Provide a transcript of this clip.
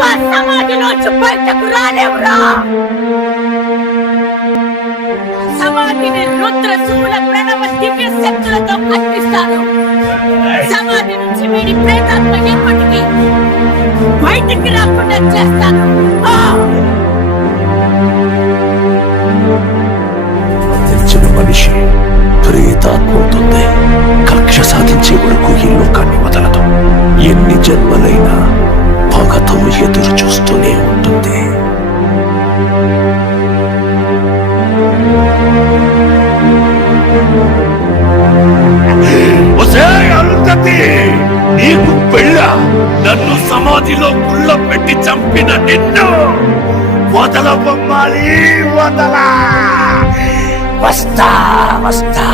మా సమాధిలోంచి బయటకు రాలేవురా. సమాధిని రుద్ర శూల ప్రణవ దివ్య శక్తులతో కట్టిస్తాను. సమాధి నుంచి వీడి ప్రేతాత్మ ఎప్పటికీ బయటికి రాకుండా చేస్తాను. తెచ్చిన మనిషి ప్రేతాత్మవుతుంది. కక్ష సాధించే వరకు ఈ లోకాన్ని వదలదు. ఎన్ని జన్మలైనా పగతో ఎదురు చూస్తూనే ఉంటుంది. నీకు పెళ్ళ నన్ను సమాధిలో గుళ్ళ పెట్టి చంపిన నిన్ను వదల బొమ్మాలి, వదలా. వస్తా వస్తా